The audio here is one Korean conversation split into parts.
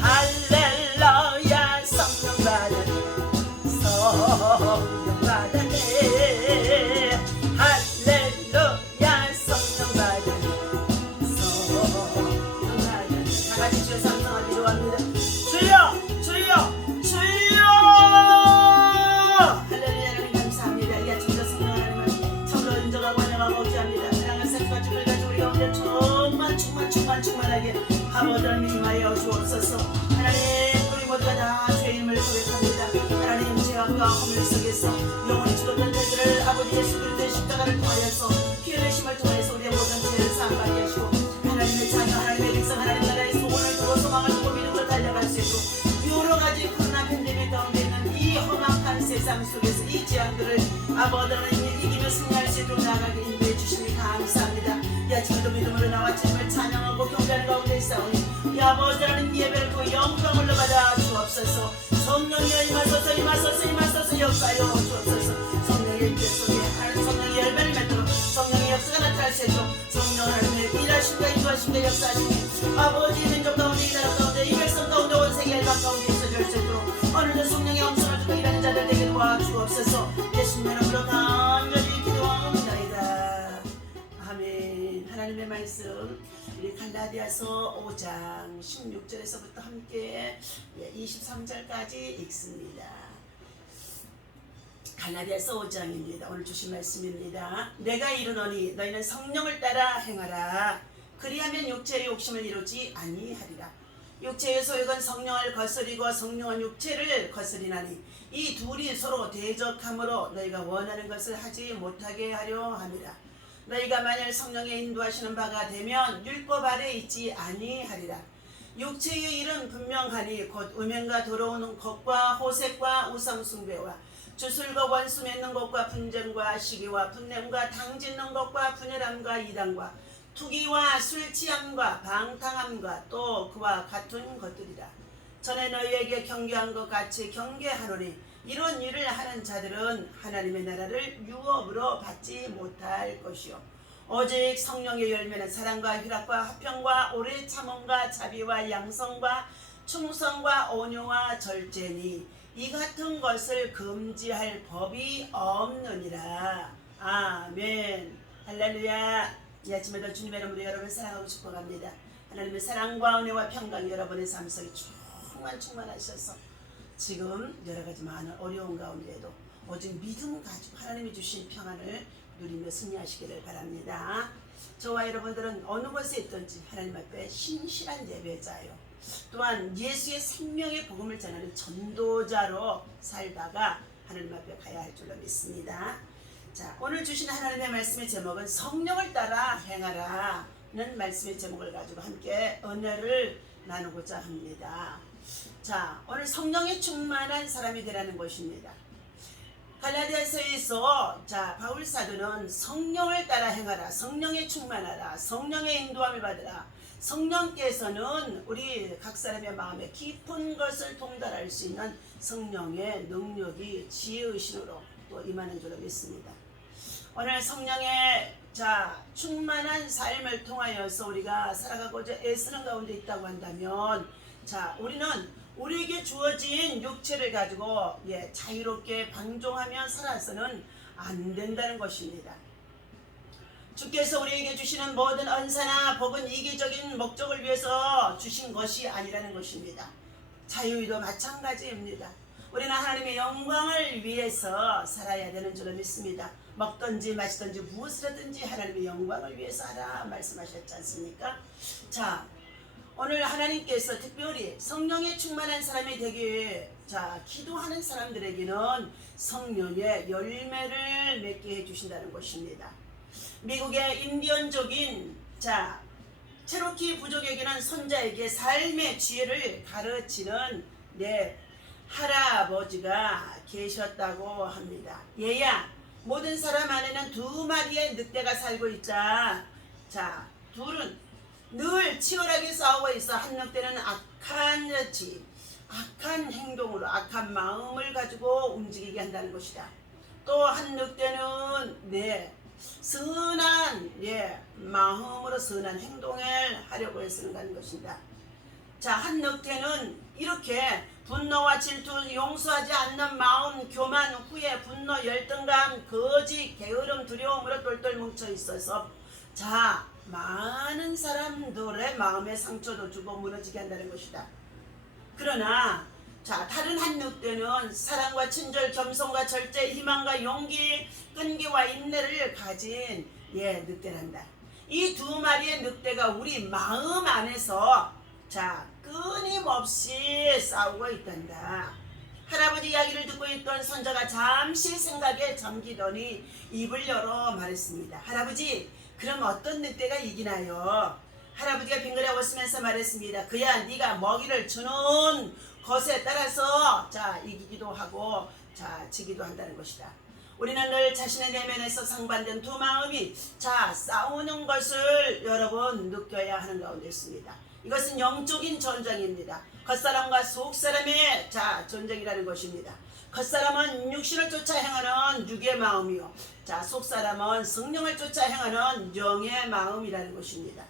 할렐루야 성령 받으니 성령 받으니 할렐루야 성령 받으니 성령 받으니 다같이 주의 성령을 기도합니다. 주여 주여 주여 할렐루야. 하나님 감사합니다. 이 아침부터 성령 하나님을 참으로 인정하고 환영하고 기도합니다. 사랑하는 사랑과 주를 가지고 우리 가운데 충만하게 아버지를 임하여 주옵소서. 하나님 우리 모두가 다 죄인임을 고백합니다. 하나님 죄악과 허물 속에서 영원히 죽었던 저희들을 아버지 예수 그리스도의 십자가를 통하여서 피 흘리심을 통해서 우리의 모든 죄를 사함받게 하시고 하나님의 자녀 하나님의 백성 하나님 나라의 소원을 두고 소망을 두고 믿음으로 달려갈 수 있고 여러 가지 코로나 팬데믹 가운데 있는 이 험악한 세상 속에서 이 재앙들을 아버지 하나님 이기며 승리할 수 있도록 나아가게 인도해 주시니 감사합니다. 이 아침에도 믿음으로 나와 주님을 찬양하고 경배하는 가운데 있사오니 이 아버지 하나님 예배를 통해 영광을 받아 주옵소서. 성령이여 임하소서 역사하여 주옵소서. 성령의 임재 속에 하나님 성령의 열매를 맺도록 성령의 역사가 나타날 수 있도록 성령 하나님의 일하심과 인도하심과 역사하심이 아버지 민족 가운데 이 나라 가운데 이 백성 가운데 온 세계 각 가운데 있어질 수 있도록 오늘도 성령의 엄성을 주고 일하는 자들 되게 도와주옵소서. 예수님의 이름으로 간절히 기도합니다. 아멘. 하나님의 말씀 우리 갈라디아서 5장 16절에서부터 함께 23절까지 읽습니다. 갈라디아서 5장입니다. 오늘 주신 말씀입니다. 내가 이르노니 너희는 성령을 따라 행하라. 그리하면 육체의 욕심을 이루지 아니하리라. 육체의 소욕은 성령을 거스리고 성령은 육체를 거스리나니 이 둘이 서로 대적함으로 너희가 원하는 것을 하지 못하게 하려 함이라. 너희가 만일 성령의 인도하시는 바가 되면 율법 아래 있지 아니하리라. 육체의 일은 분명하니 곧 음행과 더러운 것과 호색과 우상숭배와 주술과 원수 맺는 것과 분쟁과 시기와 분냄과 당짓는 것과 분열함과 이단과 투기와 술 취함과 방탕함과 또 그와 같은 것들이라. 전에 너희에게 경계한 것 같이 경계하노니 이런 일을 하는 자들은 하나님의 나라를 유업으로 받지 못할 것이요 오직 성령의 열매는 사랑과 희락과 화평과 오래 참음과 자비와 양성과 충성과 온유와 절제니 이 같은 것을 금지할 법이 없느니라. 아멘. 할렐루야. 이 아침에도 주님의 이름으로 여러분을 사랑하고 축복합니다. 하나님의 사랑과 은혜와 평강이 여러분의 삶 속에 충만하셔서 지금 여러가지 많은 어려운 가운데에도 오직 믿음 가지고 하나님이 주신 평안을 누리며 승리하시기를 바랍니다. 저와 여러분들은 어느 곳에 있든지 하나님 앞에 신실한 예배자요 또한 예수의 생명의 복음을 전하는 전도자로 살다가 하나님 앞에 가야 할 줄로 믿습니다. 자, 오늘 주신 하나님의 말씀의 제목은 성령을 따라 행하라는 말씀의 제목을 가지고 함께 은혜를 나누고자 합니다. 자, 오늘 성령에 충만한 사람이 되라는 것입니다. 갈라디아서에서 바울 사도는 성령을 따라 행하라, 성령에 충만하라, 성령의 인도함을 받으라. 성령께서는 우리 각 사람의 마음에 깊은 것을 통달할 수 있는 성령의 능력이 지혜의신으로 또 임하는 줄로 믿습니다. 오늘 성령의 충만한 삶을 통하여서 우리가 살아가고자 애쓰는 가운데 있다고 한다면 우리는 우리에게 주어진 육체를 가지고 자유롭게 방종하며 살아서는 안 된다는 것입니다. 주께서 우리에게 주시는 모든 은사나 복은 이기적인 목적을 위해서 주신 것이 아니라는 것입니다. 자유의도 마찬가지입니다. 우리는 하나님의 영광을 위해서 살아야 되는 줄로 믿습니다. 먹든지 마시든지 무엇을 하든지 하나님의 영광을 위해서 하라 말씀하셨지 않습니까? 오늘 하나님께서 특별히 성령에 충만한 사람이 되기 위해 기도하는 사람들에게는 성령의 열매를 맺게 해주신다는 것입니다. 미국의 인디언족인 체로키 부족에게는 손자에게 삶의 지혜를 가르치는 할아버지가 계셨다고 합니다. 얘야, 모든 사람 안에는 두 마리의 늑대가 살고 있자. 둘은 늘 치열하게 싸우고 있어. 한 늑대는 악한 행동으로 악한 마음을 가지고 움직이게 한다는 것이다. 또 한 늑대는 선한 마음으로 선한 행동을 하려고 애쓰는 것입니다. 자, 한 늑대는 이렇게 분노와 질투, 용서하지 않는 마음, 교만, 후회, 분노, 열등감, 거짓, 게으름, 두려움으로 똘똘 뭉쳐 있어서 자, 많은 사람들의 마음에 상처도 주고 무너지게 한다는 것이다. 그러나 자, 다른 한 늑대는 사랑과 친절, 겸손과 절제, 희망과 용기, 끈기와 인내를 가진 늑대란다. 이 두 마리의 늑대가 우리 마음 안에서 자, 끊임없이 싸우고 있단다. 할아버지 이야기를 듣고 있던 손자가 잠시 생각에 잠기더니 입을 열어 말했습니다. 할아버지, 그럼 어떤 늑대가 이기나요? 할아버지가 빙그레 웃으면서 말했습니다. 그야 네가 먹이를 주는 것에 따라서 자, 이기기도 하고 자, 지기도 한다는 것이다. 우리는 늘 자신의 내면에서 상반된 두 마음이 자, 싸우는 것을 여러분 느껴야 하는 가운데 있습니다. 이것은 영적인 전쟁입니다. 겉사람과 속사람의 자, 전쟁이라는 것입니다. 겉사람은 육신을 쫓아 행하는 육의 마음이요, 자, 속사람은 성령을 쫓아 행하는 영의 마음이라는 것입니다.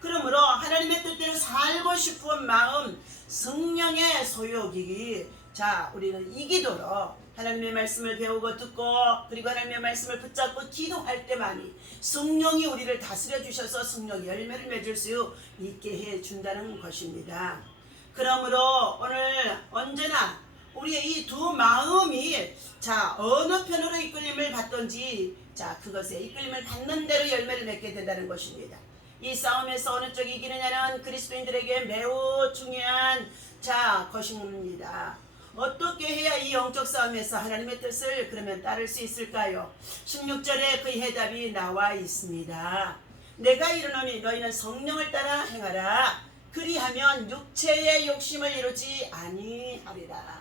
그러므로 하나님의 뜻대로 살고 싶은 마음, 성령의 소욕이 자, 우리는 이기도록 하나님의 말씀을 배우고 듣고 그리고 하나님의 말씀을 붙잡고 기도할 때만이 성령이 우리를 다스려 주셔서 성령의 열매를 맺을 수 있게 해 준다는 것입니다. 그러므로 오늘 언제나 우리의 이 두 마음이 자, 어느 편으로 이끌림을 받든지 자, 그것에 이끌림을 받는 대로 열매를 맺게 된다는 것입니다. 이 싸움에서 어느 쪽이 이기느냐는 그리스도인들에게 매우 중요한 자, 것입니다. 어떻게 해야 이 영적 싸움에서 하나님의 뜻을 그러면 따를 수 있을까요? 16절에 그 해답이 나와 있습니다. 내가 이르노니 너희는 성령을 따라 행하라. 그리하면 육체의 욕심을 이루지 아니하리라.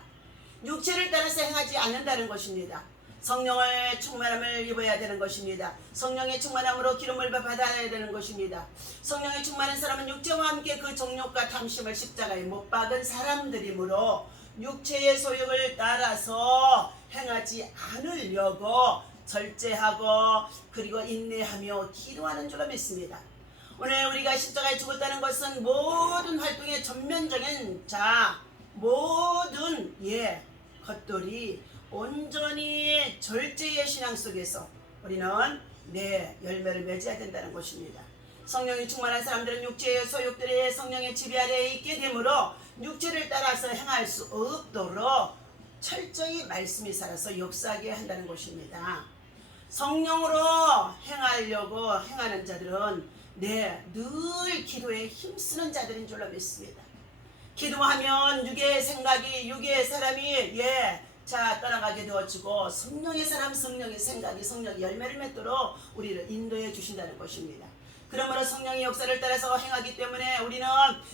육체를 따라서 행하지 않는다는 것입니다. 성령의 충만함을 입어야 되는 것입니다. 성령의 충만함으로 기름을 받아야 되는 것입니다. 성령의 충만한 사람은 육체와 함께 그 정욕과 탐심을 십자가에 못 박은 사람들이므로 육체의 소욕을 따라서 행하지 않으려고 절제하고 그리고 인내하며 기도하는 줄로 믿습니다. 오늘 우리가 십자가에 죽었다는 것은 모든 활동의 전면적인 자, 모든 것들이 온전히 절제의 신앙 속에서 우리는 열매를 맺어야 된다는 것입니다. 성령이 충만한 사람들은 육체의 소욕들의 성령의 지배 아래에 있게 되므로 육체를 따라서 행할 수 없도록 철저히 말씀이 살아서 역사하게 한다는 것입니다. 성령으로 행하려고 행하는 자들은 늘 기도에 힘쓰는 자들인 줄로 믿습니다. 기도하면 육의 생각이, 육의 사람이 자, 떠나가게 되어지고 성령의 사람, 성령의 생각이, 성령의 열매를 맺도록 우리를 인도해 주신다는 것입니다. 그러므로 성령의 역사를 따라서 행하기 때문에 우리는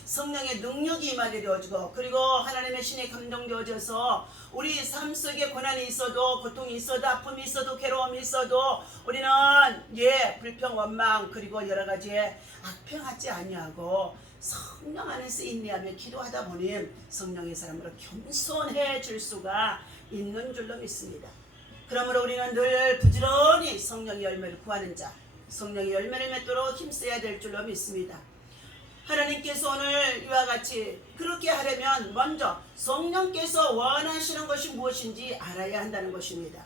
성령의 능력이 임하게 되어지고 그리고 하나님의 신이 감동되어져서 우리 삶 속에 고난이 있어도 고통이 있어도 아픔이 있어도 괴로움이 있어도 우리는 불평, 원망 그리고 여러 가지의 악평하지 아니하고 성령 안에서 인내하며 기도하다 보니 성령의 사람으로 겸손해질 수가 있는 줄로 믿습니다. 그러므로 우리는 늘 부지런히 성령의 열매를 구하는 자, 성령의 열매를 맺도록 힘써야 될 줄로 믿습니다. 하나님께서 오늘 이와 같이 그렇게 하려면 먼저 성령께서 원하시는 것이 무엇인지 알아야 한다는 것입니다.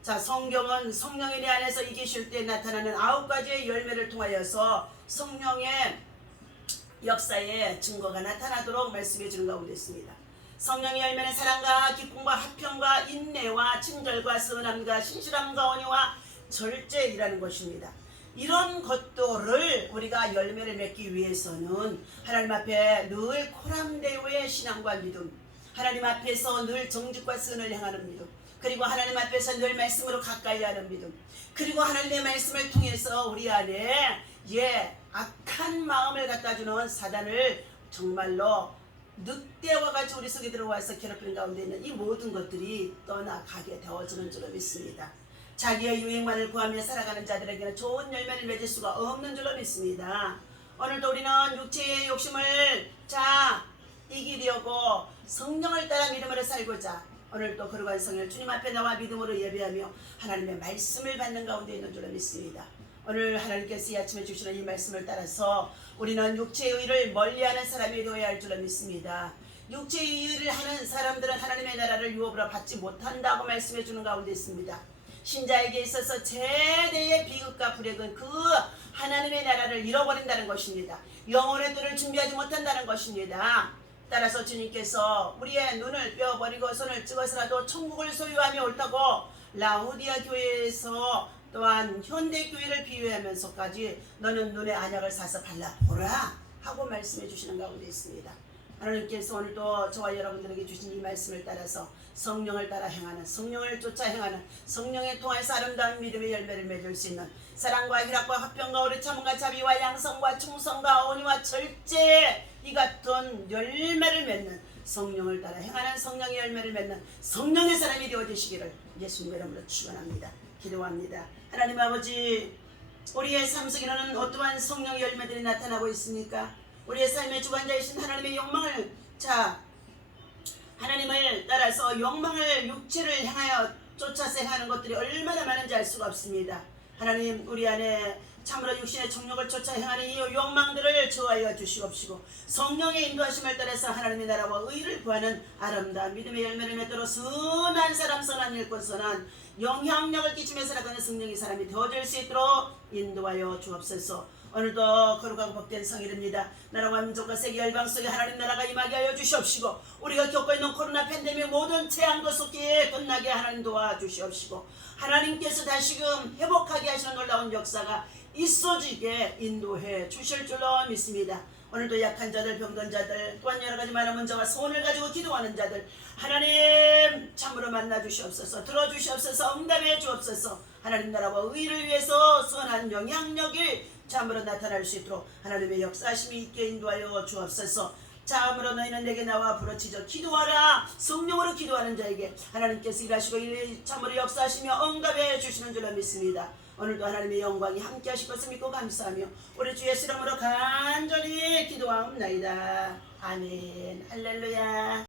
자, 성경은 성령이 내 안에서 이기실 때 나타나는 9가지의 열매를 통하여서 성령의 역사의 증거가 나타나도록 말씀해 주는 가운데 있습니다. 성령의 열매는 사랑과 기쁨과 화평과 인내와 친절과 선함과 신실함과 온유와 절제이라는 것입니다. 이런 것들을 우리가 열매를 맺기 위해서는 하나님 앞에 늘 코람데오의 신앙과 믿음, 하나님 앞에서 늘 정직과 선을 행하는 믿음, 그리고 하나님 앞에서 늘 말씀으로 가까이 하는 믿음, 그리고 하나님의 말씀을 통해서 우리 안에 악한 마음을 갖다주는 사단을 정말로 늑대와 같이 우리 속에 들어와서 괴롭히는 가운데 있는 이 모든 것들이 떠나가게 되어지는 줄로 믿습니다. 자기의 유익만을 구하며 살아가는 자들에게는 좋은 열매를 맺을 수가 없는 줄로 믿습니다. 오늘도 우리는 육체의 욕심을 이기려고 성령을 따라 믿음으로 살고자 오늘도 거룩한 성령 주님 앞에 나와 믿음으로 예배하며 하나님의 말씀을 받는 가운데 있는 줄로 믿습니다. 오늘 하나님께서 이 아침에 주시는 이 말씀을 따라서 우리는 육체의 의를 멀리하는 사람이 되어야 할 줄로 믿습니다. 육체의 의를 하는 사람들은 하나님의 나라를 유업으로 받지 못한다고 말씀해 주는 가운데 있습니다. 신자에게 있어서 최대의 비극과 불행은 그 하나님의 나라를 잃어버린다는 것입니다. 영혼의 뜰을 준비하지 못한다는 것입니다. 따라서 주님께서 우리의 눈을 빼어버리고 손을 찍어서라도 천국을 소유하며 옳다고 라우디아 교회에서 또한 현대교회를 비유하면서까지 너는 눈에 안약을 사서 발라보라 하고 말씀해 주시는 가운데 있습니다. 하나님께서 오늘도 저와 여러분들에게 주신 이 말씀을 따라서 성령을 따라 행하는, 성령을 쫓아 행하는, 성령에 통해서 아름다운 믿음의 열매를 맺을 수 있는 사랑과 희락과 화평과 오래 참음과 자비와 양성과 충성과 온유와 절제 이 같은 열매를 맺는, 성령을 따라 행하는 성령의 열매를 맺는 성령의 사람이 되어주시기를 예수님의 이름으로 축원합니다. 기도합니다. 하나님 아버지, 우리의 삶 속에는 어떠한 성령의 열매들이 나타나고 있습니까? 우리의 삶의 주관자이신 하나님의 욕망을, 하나님을 따라서 욕망을, 육체를 향하여 쫓아서 행하는 것들이 얼마나 많은지 알 수가 없습니다. 하나님, 우리 안에 참으로 육신의 정욕을 쫓아 행하는 이 욕망들을 저하여 주시옵시고 성령의 인도하심을 따라서 하나님의 나라와 의를 구하는 아름다운 믿음의 열매를 맺도록 선한 사람, 선한 일꾼, 선한 영향력을 끼치며 살아가는 성령의 사람이 되어질 수 있도록 인도하여 주옵소서. 오늘도 거룩하고 복된 성일입니다. 나라와 민족과 세계 열방 속에 하나님 나라가 임하게 하여 주시옵시고 우리가 겪고 있는 코로나 팬데믹 모든 재앙도 속에 끝나게 하나님 도와주시옵시고 하나님께서 다시금 회복하게 하시는 놀라운 역사가 있어지게 인도해 주실 줄로 믿습니다. 오늘도 약한 자들, 병든 자들, 또한 여러가지 많은 문제와 소원을 가지고 기도하는 자들 하나님 참으로 만나 주시옵소서. 들어주시옵소서. 응답해 주옵소서. 하나님 나라와 의를 위해서 선한 영향력이 참으로 나타날 수 있도록 하나님의 역사하심이 있게 인도하여 주옵소서. 참으로 너희는 내게 나와 부르짖어 기도하라. 성령으로 기도하는 자에게 하나님께서 일하시고 참으로 역사하시며 응답해 주시는 줄로 믿습니다. 오늘도 하나님의 영광이 함께 하실 것을 믿고 감사하며 우리 주 예수 이름으로 간절히 기도하옵나이다. 아멘. 할렐루야.